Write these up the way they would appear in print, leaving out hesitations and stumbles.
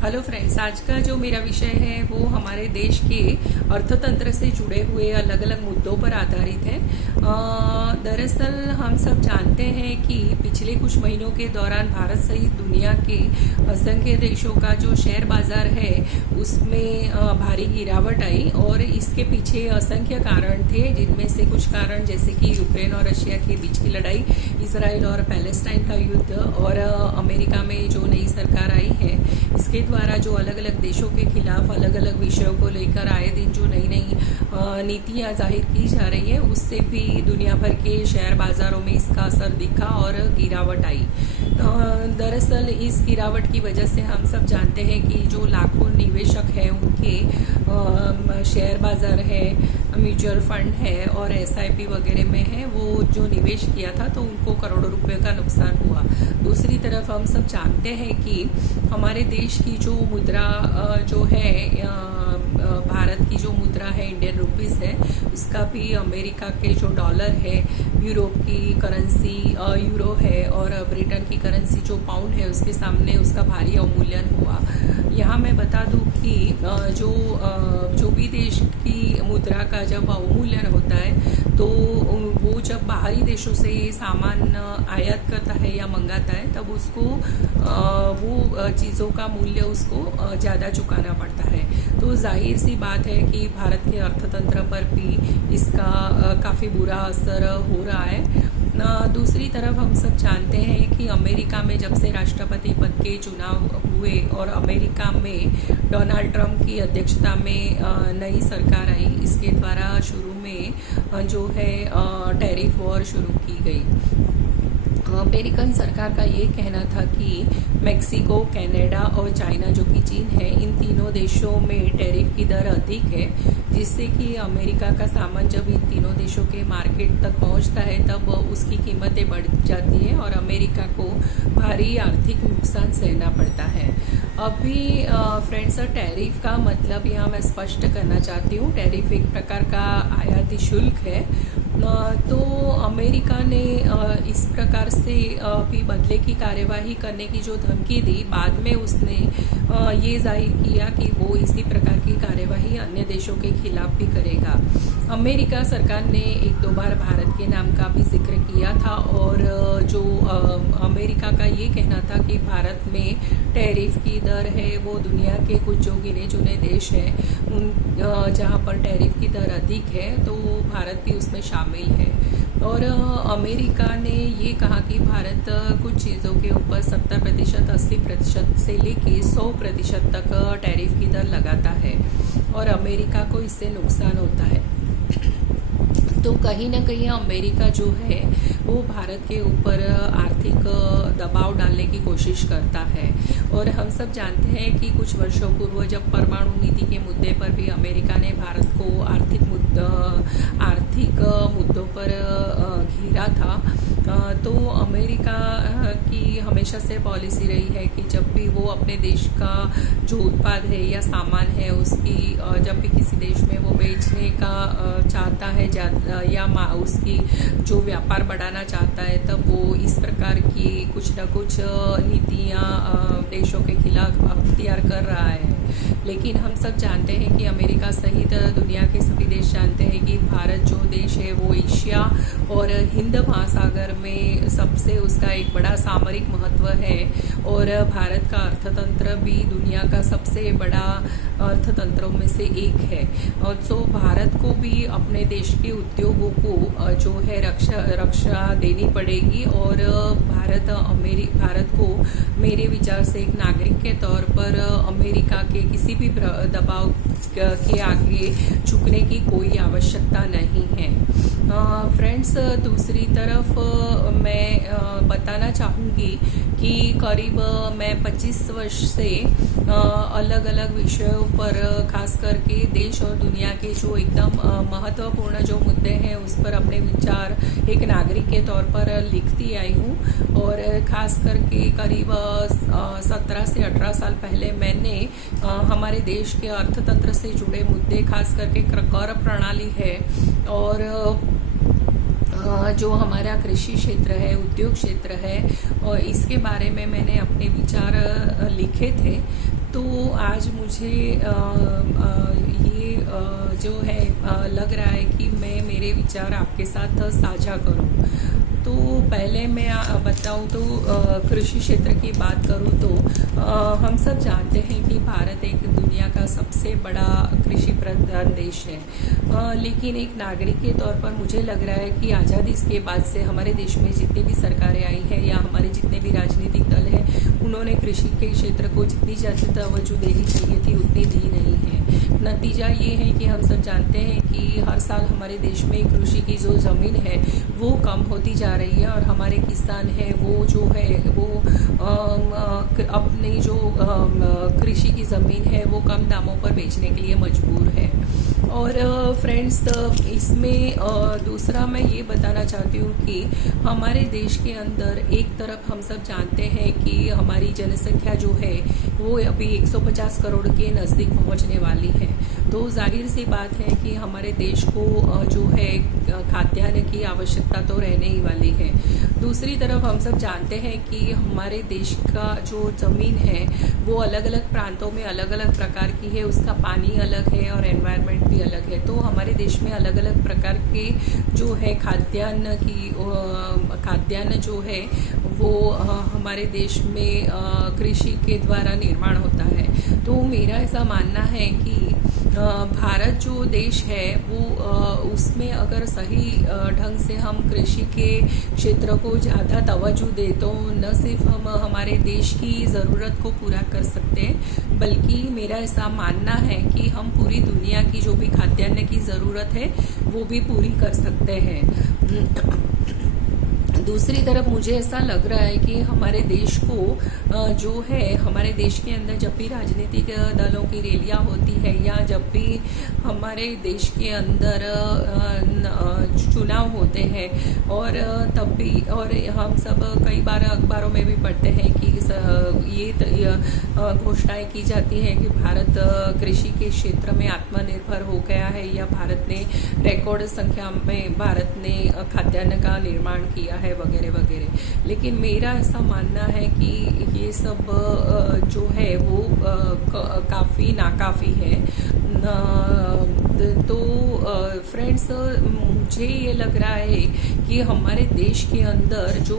Hello friends, आज का जो मेरा विषय है वो हमारे देश के अर्थतंत्र से जुड़े हुए अलग अलग मुद्दों पर आधारित है। दरअसल हम सब जानते हैं कि पिछले कुछ महीनों के दौरान भारत सहित दुनिया के असंख्य देशों का जो शेयर बाजार है उसमें भारी गिरावट आई और इसके पीछे असंख्य कारण थे, जिनमें से कुछ कारण जैसे कि यूक्रेन और रशिया के बीच की लड़ाई, इसराइल और पैलेस्टाइन का युद्ध और अमेरिका में जो नई सरकार आई है इसके द्वारा जो अलग अलग देशों के खिलाफ अलग अलग विषयों को लेकर आए दिन जो नई नई नीतियां जाहिर की जा रही है, उससे भी दुनिया भर के शेयर बाजारों में इसका असर दिखा और गिरावट आई। दरअसल इस गिरावट की वजह से हम सब जानते हैं कि जो लाखों निवेशक हैं उनके शेयर बाजार है, म्यूचुअल फंड है और एसआईपी वगैरह में है, वो जो निवेश किया था तो उनको करोड़ों रुपए का नुकसान हुआ। दूसरी तरफ हम सब जानते हैं कि हमारे देश की जो मुद्रा जो है, भारत की जो मुद्रा है इंडियन रुपीस है, उसका भी अमेरिका के जो डॉलर है, यूरोप की करेंसी यूरो है और ब्रिटेन की करेंसी जो पाउंड है उसके सामने उसका भारी अवमूल्यन हुआ। यहाँ मैं बता दूं कि जो भी देश की मुद्रा का जब अवमूल्यन होता है तो वो जब बाहरी देशों से सामान आयात करता है या मंगाता है तब उसको वो चीज़ों का मूल्य उसको ज़्यादा चुकाना पड़ता है। तो जाहिर सी बात है कि भारत के अर्थतंत्र पर भी इसका काफ़ी बुरा असर हो रहा है। दूसरी तरफ हम सब जानते हैं कि अमेरिका में जब से राष्ट्रपति पद के चुनाव हुए और अमेरिका में डोनाल्ड ट्रंप की अध्यक्षता में नई सरकार आई, इसके द्वारा शुरू में जो है टैरिफ वॉर शुरू की गई। अमेरिकन सरकार का ये कहना था कि मेक्सिको, कनाडा और चाइना जो कि चीन है, इन तीनों देशों में टैरिफ की दर अधिक है, जिससे कि अमेरिका का सामान जब इन तीनों देशों के मार्केट तक पहुंचता है तब उसकी कीमतें बढ़ जाती है और अमेरिका को भारी आर्थिक नुकसान सहना पड़ता है। अभी फ्रेंड्स, टैरिफ का मतलब यहाँ मैं स्पष्ट करना चाहती हूँ। टैरिफ एक प्रकार का आयाती शुल्क है। तो अमेरिका ने इस प्रकार से भी बदले की कार्यवाही करने की जो धमकी दी, बाद में उसने ये जाहिर किया कि वो इसी प्रकार की कार्यवाही अन्य देशों के खिलाफ भी करेगा। अमेरिका सरकार ने एक दो बार भारत के नाम का भी जिक्र किया था और जो अमेरिका का ये कहना था कि भारत में टैरिफ की दर है वो दुनिया के कुछ जो गिने चुने देश हैं उन जहाँ पर टैरिफ की दर अधिक है तो भारत भी उसमें शामिल है। और अमेरिका ने ये कहा कि भारत कुछ चीज़ों के ऊपर 70%, 80% से लेके 100% तक टैरिफ की दर लगाता है और अमेरिका को इससे नुकसान होता है। तो कहीं ना कहीं अमेरिका जो है वो भारत के ऊपर आर्थिक दबाव डालने की कोशिश करता है। और हम सब जानते हैं कि कुछ वर्षों पूर्व जब परमाणु नीति के मुद्दे पर भी अमेरिका ने भारत को आर्थिक मुद्दों पर घेरा था, तो अमेरिका की हमेशा से पॉलिसी रही है कि जब भी वो अपने देश का जो उत्पाद है या सामान है उसकी जब भी किसी देश में वो बेचने का चाहता है या उसकी जो व्यापार बढ़ाना चाहता है, तब वो इस प्रकार की कुछ न कुछ नीतियाँ देशों के खिलाफ अख्तियार कर रहा है। लेकिन हम सब जानते हैं कि अमेरिका सहित दुनिया के सभी देश जानते हैं कि भारत जो देश है वो एशिया और हिंद महासागर में सबसे उसका एक बड़ा सामरिक महत्व है और भारत का अर्थतंत्र भी दुनिया का सबसे बड़ा अर्थतंत्रों में से एक है। और तो भारत को भी अपने देश के उद्योगों को जो है रक्षा देनी पड़ेगी और भारत को मेरे विचार से एक नागरिक के तौर पर अमेरिका के किसी भी दबाव के आगे झुकने की कोई आवश्यकता नहीं है। फ्रेंड्स, दूसरी तरफ मैं बताना चाहूँगी कि करीब मैं 25 वर्ष से अलग अलग विषयों पर खास करके देश और दुनिया के जो एकदम महत्वपूर्ण जो मुद्दे हैं उस पर अपने विचार एक नागरिक के तौर पर लिखती आई हूँ। और खास करके करीब 17 से 18 साल पहले मैंने हमारे देश के अर्थतंत्र से जुड़े मुद्दे, खास करके कर प्रणाली है और जो हमारा कृषि क्षेत्र है, उद्योग क्षेत्र है, और इसके बारे में मैंने अपने विचार लिखे थे। तो आज मुझे ये जो है लग रहा है कि मैं मेरे विचार आपके साथ साझा करूं। तो पहले मैं बताऊं तो कृषि क्षेत्र की बात करूं तो हम सब जानते हैं कि भारत एक दुनिया का सबसे बड़ा कृषि प्रधान देश है। लेकिन एक नागरिक के तौर पर मुझे लग रहा है कि आज़ादी के बाद से हमारे देश में जितनी भी सरकारें आई हैं या हमारे जितने भी राजनीतिक दल हैं, उन्होंने कृषि के क्षेत्र को जितनी ज़्यादा तवज्जो देनी चाहिए थी उतनी दी नहीं है। नतीजा ये है कि हम सब जानते हैं कि हर साल हमारे देश में कृषि की जो ज़मीन है वो कम होती जा रही है और हमारे किसान हैं वो जो है वो अपनी जो कृषि की ज़मीन है वो कम दामों पर बेचने के लिए मजबूर है। और फ्रेंड्स, इसमें दूसरा मैं ये बताना चाहती हूँ कि हमारे देश के अंदर एक तरफ हम सब जानते हैं कि हमारी जनसंख्या जो है वो अभी 150 करोड़ के नज़दीक पहुँचने वाली है। तो जाहिर सी बात है कि हमारे देश को जो है खाद्यान्न की आवश्यकता तो रहने ही वाली है। दूसरी तरफ हम सब जानते हैं कि हमारे देश का जो ज़मीन है वो अलग अलग प्रांतों में अलग अलग प्रकार की है, उसका पानी अलग है और एनवायरनमेंट भी अलग है। तो हमारे देश में अलग अलग प्रकार के जो है खाद्यान्न जो है वो हमारे देश में कृषि के द्वारा निर्माण होता है। तो मेरा ऐसा मानना है कि भारत जो देश है वो उसमें अगर सही ढंग से हम कृषि के क्षेत्र को ज़्यादा तवज्जो दे तो न सिर्फ हम हमारे देश की ज़रूरत को पूरा कर सकते हैं, बल्कि मेरा ऐसा मानना है कि हम पूरी दुनिया की जो भी खाद्यान्न की ज़रूरत है वो भी पूरी कर सकते हैं। दूसरी तरफ मुझे ऐसा लग रहा है कि हमारे देश को जो है हमारे देश के अंदर जब भी राजनीतिक दलों की रैलियां होती है या जब भी हमारे देश के अंदर चुनाव होते हैं और तब भी और हम सब कई बार अखबारों में भी पढ़ते हैं कि ये घोषणाएं की जाती हैं कि भारत कृषि के क्षेत्र में आत्मनिर्भर हो गया है या भारत ने रिकॉर्ड संख्या में भारत ने खाद्यान्न का निर्माण किया है वगैरह वगैरह। लेकिन मेरा ऐसा मानना है कि ये सब जो है वो काफ़ी नाकाफ़ी है। तो फ्रेंड्स, मुझे ये लग रहा है कि हमारे देश के अंदर जो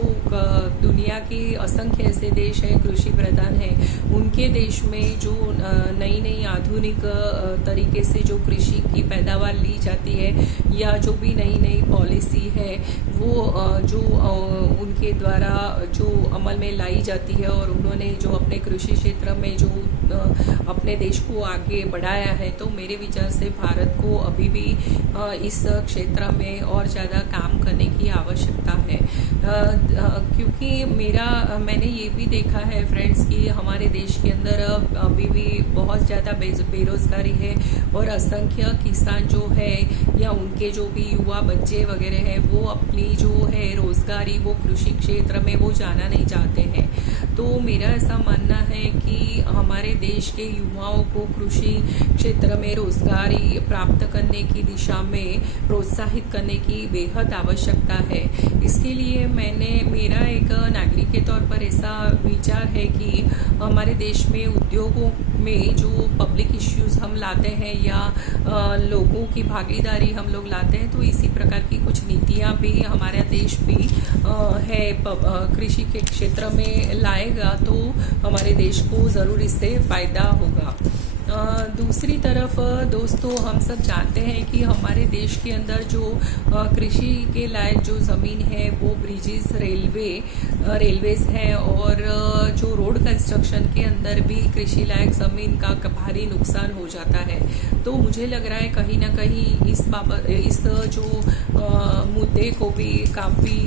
दुनिया के असंख्य ऐसे देश हैं कृषि प्रधान हैं, उनके देश में जो नई नई आधुनिक तरीके से जो कृषि की पैदावार ली जाती है या जो भी नई नई पॉलिसी है वो जो उनके द्वारा जो अमल में लाई जाती है और उन्होंने जो अपने कृषि क्षेत्र में जो अपने देश को आगे बढ़ाया है, तो मेरे विचार से भारत को अभी भी इस क्षेत्र में और ज़्यादा काम करने की आवश्यकता है। क्योंकि मैंने ये भी देखा है फ्रेंड्स कि हमारे देश के अंदर अभी भी बहुत ज़्यादा बेरोजगारी है और असंख्य किसान जो है या उनके जो भी युवा बच्चे वगैरह हैं वो अपनी जो है रोजगारी वो कृषि क्षेत्र में वो जाना नहीं चाहते हैं। तो मेरा ऐसा मानना है कि हमारे देश के युवाओं को कृषि क्षेत्र में रोजगारी प्राप्त करने की दिशा में प्रोत्साहित करने की बेहद आवश्यकता है। इसके लिए मेरा एक नागरिक के तौर पर ऐसा विचार है कि हमारे देश में उद्योगों में जो पब्लिक इश्यूज हम लाते हैं या लोगों की भागीदारी हम लोग लाते हैं, तो इसी प्रकार की कुछ नीतियां भी हमारा देश भी है कृषि के क्षेत्र में लाएगा तो हमारे देश को ज़रूर इससे फ़ायदा होगा। दूसरी तरफ दोस्तों, हम सब जानते हैं कि हमारे देश के अंदर जो कृषि के लायक जो ज़मीन है वो ब्रिजेस रेलवेज हैं और जो रोड कंस्ट्रक्शन के अंदर भी कृषि लायक ज़मीन का भारी नुकसान हो जाता है। तो मुझे लग रहा है कहीं ना कहीं इस जो मुद्दे को भी काफ़ी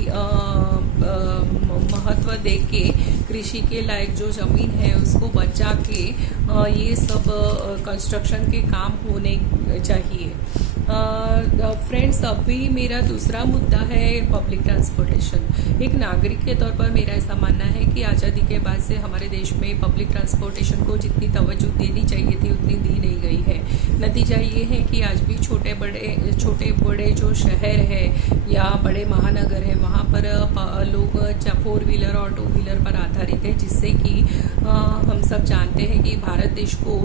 महत्व दे के कृषि के लायक जो ज़मीन है उसको बचा के ये सब कंस्ट्रक्शन के काम होने चाहिए। फ्रेंड्स, अभी मेरा दूसरा मुद्दा है पब्लिक ट्रांसपोर्टेशन। एक नागरिक के तौर पर मेरा ऐसा मानना है कि आज़ादी के बाद से हमारे देश में पब्लिक ट्रांसपोर्टेशन को जितनी तवज्जो देनी चाहिए थी उतनी दी नहीं गई है। नतीजा ये है कि आज भी छोटे बड़े जो शहर है या बड़े महानगर है वहाँ पर लोग 4 व्हीलर और 2 व्हीलर पर आधारित है, जिससे कि हम सब जानते हैं कि भारत देश को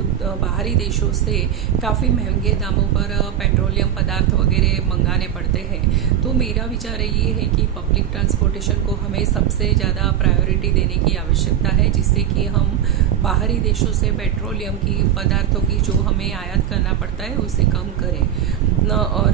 बाहरी देशों से काफ़ी महंगे दामों पर पेट्रोलियम पदार्थ वगैरह मंगाने पड़ते हैं। तो मेरा विचार ये है कि पब्लिक ट्रांसपोर्टेशन को हमें सबसे ज़्यादा प्रायोरिटी देने की आवश्यकता है, जिससे कि हम बाहरी देशों से पेट्रोलियम की पदार्थों की जो हमें आयात करना पड़ता है उसे कम करें। और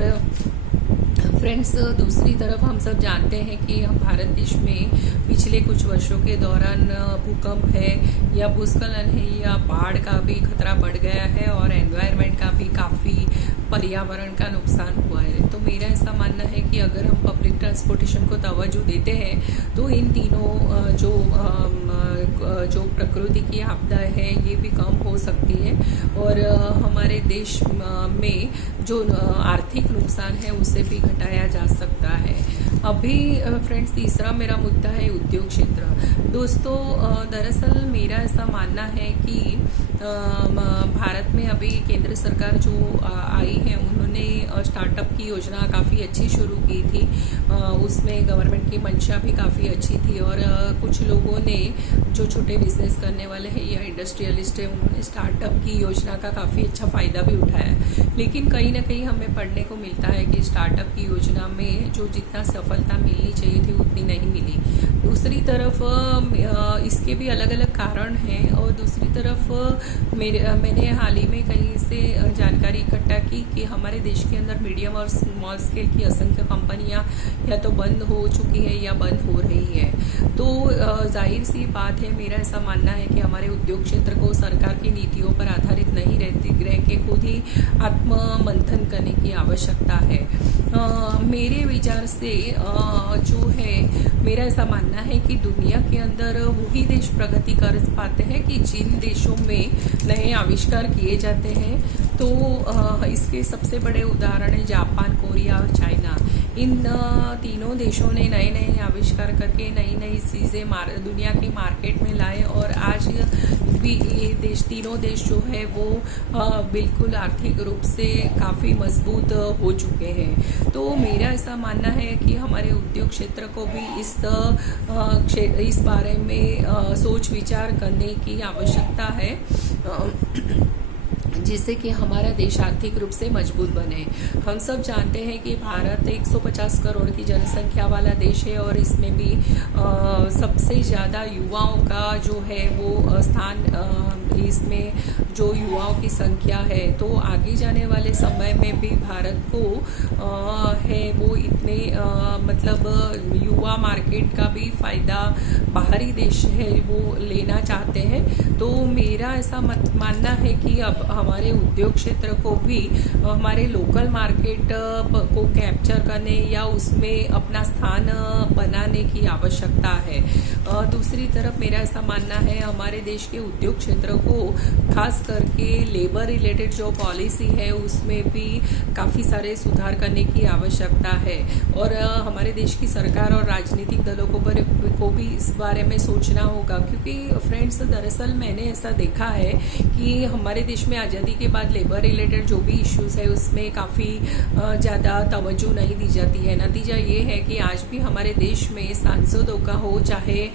फ्रेंड्स, दूसरी तरफ हम सब जानते हैं कि हम भारत देश में पिछले कुछ वर्षों के दौरान भूकंप है या भूस्खलन है या बाढ़ का भी खतरा बढ़ गया है और एनवायरनमेंट का भी काफ़ी पर्यावरण का नुकसान हुआ है। तो मेरा ऐसा मानना है कि अगर हम पब्लिक ट्रांसपोर्टेशन को तवज्जो देते हैं तो इन तीनों जो प्रकृति की आपदा है ये भी कम हो सकती है और हमारे देश में जो आर्थिक नुकसान है उसे भी घटाया जा सकता है। अभी फ्रेंड्स, तीसरा मेरा मुद्दा है उद्योग क्षेत्र। दोस्तों, दरअसल मेरा ऐसा मानना है कि भारत में अभी केंद्र सरकार जो आई है उन्होंने स्टार्टअप की योजना काफ़ी अच्छी शुरू की थी। उसमें गवर्नमेंट की मंशा भी काफ़ी अच्छी थी और कुछ लोगों ने जो छोटे बिजनेस करने वाले हैं या इंडस्ट्रियलिस्ट हैं उन्होंने स्टार्टअप की योजना का काफ़ी अच्छा फ़ायदा भी उठाया। लेकिन कहीं ना कहीं हमें पढ़ने को मिलता है कि स्टार्टअप की योजना में जो जितना सफलता मिलनी चाहिए थी उतनी नहीं मिली। दूसरी तरफ इसके भी अलग अलग कारण हैं और दूसरी तरफ मैंने हाल ही में कहीं से जानकारी इकट्ठा की कि हमारे देश के अंदर मीडियम और स्मॉल स्केल की असंख्य कंपनियां या तो बंद हो चुकी है या बंद हो रही है। तो जाहिर सी बात है, मेरा ऐसा मानना है कि हमारे उद्योग क्षेत्र को सरकार की नीतियों पर आधारित नहीं रह के खुद ही आत्म मंथन करने की आवश्यकता है। मेरे विचार से जो है मेरा ऐसा मानना है कि दुनिया के अंदर वही देश प्रगति कर पाते हैं कि जिन देशों में नए आविष्कार किए जाते हैं। तो इसके सबसे बड़े उदाहरण हैं जापान, कोरिया और चाइना। इन तीनों देशों ने नए नए आविष्कार करके नई नई चीज़ें दुनिया के मार्केट में लाए और आज भी ये तीनों देश जो है वो बिल्कुल आर्थिक रूप से काफ़ी मजबूत हो चुके हैं। तो मेरा ऐसा मानना है कि हमारे उद्योग क्षेत्र को भी इस बारे में सोच विचार करने की आवश्यकता है, जिससे कि हमारा देश आर्थिक रूप से मजबूत बने। हम सब जानते हैं कि भारत 150 करोड़ की जनसंख्या वाला देश है और इसमें भी सबसे ज़्यादा युवाओं का जो है वो स्थान, इसमें जो युवाओं की संख्या है, तो आगे जाने वाले समय में भी भारत को है वो इतने मतलब युवा मार्केट का भी फायदा बाहरी देश है वो लेना चाहते हैं। तो मेरा ऐसा मानना है कि अब हमारे उद्योग क्षेत्र को भी हमारे लोकल मार्केट को कैप्चर करने या उसमें अपना स्थान बनाने की आवश्यकता है। दूसरी तरफ मेरा ऐसा मानना है हमारे देश के उद्योग क्षेत्र को खास करके लेबर रिलेटेड जो पॉलिसी है उसमें भी काफ़ी सारे सुधार करने की आवश्यकता है और हमारे देश की सरकार और राजनीतिक दलों को भी इस बारे में सोचना होगा। क्योंकि फ्रेंड्स, दरअसल मैंने ऐसा देखा है कि हमारे देश में आज़ादी के बाद लेबर रिलेटेड जो भी इश्यूज़ है उसमें काफ़ी ज़्यादा तवज्जो नहीं दी जाती है। नतीजा ये है कि आज भी हमारे देश में सांसदों का हो, चाहे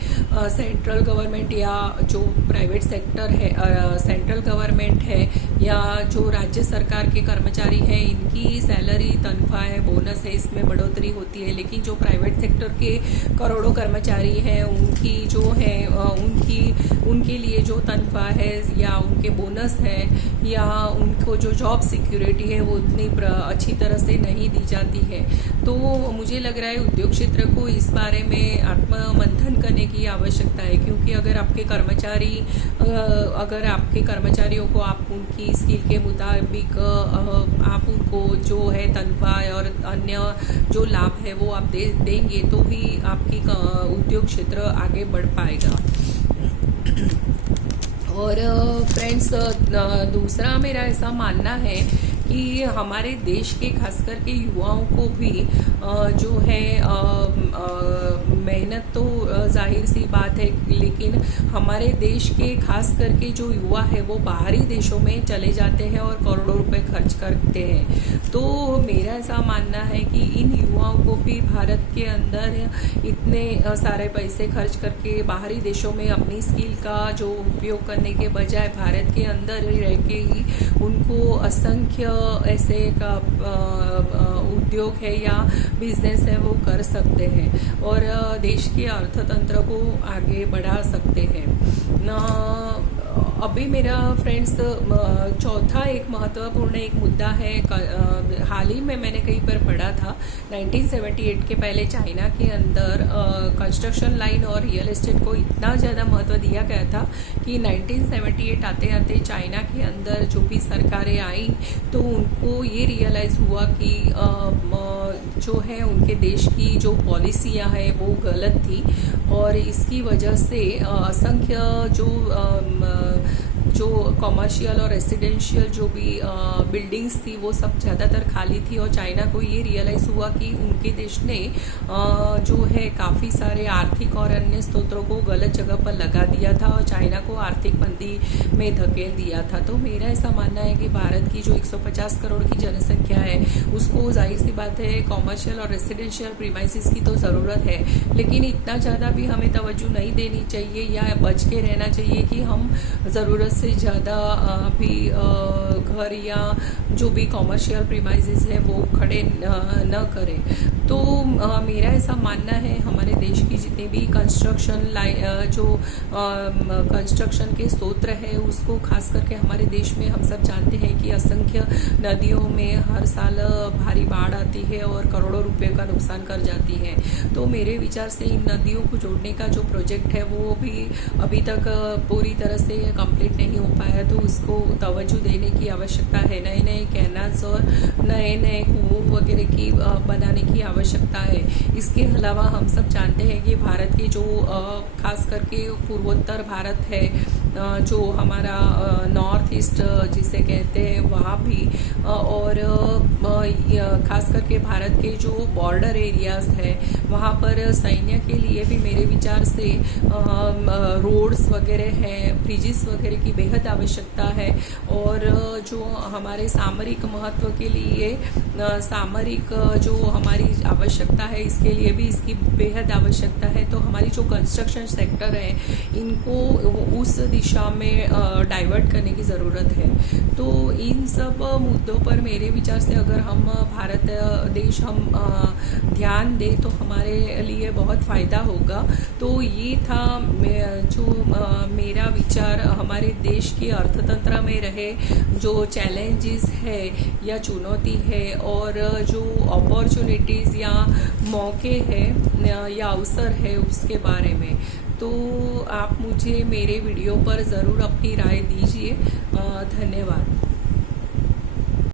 सेंट्रल गवर्नमेंट या जो प्राइवेट सेक्टर है, सेंट्रल गवर्नमेंट है या जो राज्य सरकार के कर्मचारी हैं, इनकी सैलरी, तनख्वाह है, बोनस है, इसमें बढ़ोतरी होती है। लेकिन जो प्राइवेट सेक्टर के करोड़ों कर्मचारी हैं उनकी जो है उनके लिए जो तनख्वाह है या उनके बोनस है या उनको जो जॉब सिक्योरिटी है वो उतनी अच्छी तरह से नहीं दी जाती है। तो मुझे लग रहा है उद्योग क्षेत्र को इस बारे में आत्ममंथन करने की आवश्यकता है, क्योंकि अगर आपके कर्मचारियों को आप उनकी स्किल के मुताबिक आप उनको जो है तनख्वाह और अन्य जो लाभ है वो आप देंगे तो ही आपकी उद्योग क्षेत्र आगे बढ़ पाएगा। और फ्रेंड्स, दूसरा मेरा ऐसा मानना है कि हमारे देश के खास करके युवाओं को भी जो है मेहनत तो जाहिर सी बात है, लेकिन हमारे देश के खास करके जो युवा है वो बाहरी देशों में चले जाते हैं और करोड़ों रुपए खर्च करते हैं। तो मेरा ऐसा मानना है कि इन युवाओं को भी भारत के अंदर इतने सारे पैसे खर्च करके बाहरी देशों में अपनी स्किल का जो उपयोग करने के बजाय भारत के अंदर रह के ही उनको असंख्य ऐसे का उद्योग है या बिजनेस है वो कर सकते हैं और देश के अर्थतंत्र को आगे बढ़ा सकते हैं। अभी मेरा फ्रेंड्स चौथा एक महत्वपूर्ण एक मुद्दा है, हाल ही में मैंने कहीं पर पढ़ा था 1978 के पहले चाइना के अंदर कंस्ट्रक्शन लाइन और रियल एस्टेट को इतना ज़्यादा महत्व दिया गया था कि 1978 आते आते चाइना के अंदर जो भी सरकारें आई तो उनको ये रियलाइज़ हुआ कि जो है उनके देश की जो पॉलिसियाँ हैं वो गलत थी और इसकी वजह से असंख्य जो कमर्शियल और रेसिडेंशियल जो भी बिल्डिंग्स थी वो सब ज़्यादातर खाली थी और चाइना को ये रियलाइज़ हुआ कि उनके देश ने जो है काफ़ी सारे आर्थिक और अन्य स्रोतों को गलत जगह पर लगा दिया था और चाइना को आर्थिक मंदी में धकेल दिया था। तो मेरा ऐसा मानना है कि भारत की जो 150 करोड़ की जनसंख्या है उसको जाहिर सी बात है कॉमर्शियल और रेसिडेंशियल प्रीमाइसिस की तो ज़रूरत है, लेकिन इतना ज़्यादा भी हमें तवज्जो नहीं देनी चाहिए या बच के रहना चाहिए कि हम ज़रूरत से ज़्यादा भी घर या जो भी कॉमर्शियल प्रीमाइसेस है वो खड़े न करें। तो मेरा ऐसा मानना है हमारे देश की जितने भी कंस्ट्रक्शन जो कंस्ट्रक्शन के स्रोत है उसको खास करके हमारे देश में हम सब जानते हैं कि असंख्य नदियों में हर साल भारी बाढ़ आती है और करोड़ों रुपए का नुकसान कर जाती है। तो मेरे विचार से इन नदियों को जोड़ने का जो प्रोजेक्ट है वो भी अभी तक पूरी तरह से कंप्लीट नहीं हो पाया, तो उसको तवज्जो देने की आवश्यकता है। नए नए कैनाल्स और नए नए कुओं वगैरह की बनाने की आवश्यकता है। इसके अलावा हम सब जानते हैं कि भारत के जो खास करके पूर्वोत्तर भारत है, जो हमारा नॉर्थ ईस्ट जिसे कहते हैं वहाँ भी और खास करके भारत के जो बॉर्डर एरियाज है वहाँ पर सैन्य के लिए भी मेरे विचार से रोड्स वगैरह हैं, ब्रिजेस वगैरह की बेहद आवश्यकता है और जो हमारे सामरिक महत्व के लिए सामरिक जो हमारी आवश्यकता है इसके लिए भी इसकी बेहद आवश्यकता है। तो हमारी जो कंस्ट्रक्शन सेक्टर है इनको उस दिशा में डाइवर्ट करने की ज़रूरत है। तो इन सब मुद्दों पर मेरे विचार से अगर हम भारत देश हम ध्यान दें तो हमारे लिए बहुत फ़ायदा होगा। तो ये था जो मेरा विचार हमारे देश के अर्थतंत्र में रहे जो चैलेंजेस है या चुनौती है और जो अपॉर्चुनिटीज़ या मौके हैं या अवसर है उसके बारे में। तो आप मुझे मेरे वीडियो पर ज़रूर अपनी राय दीजिए। धन्यवाद।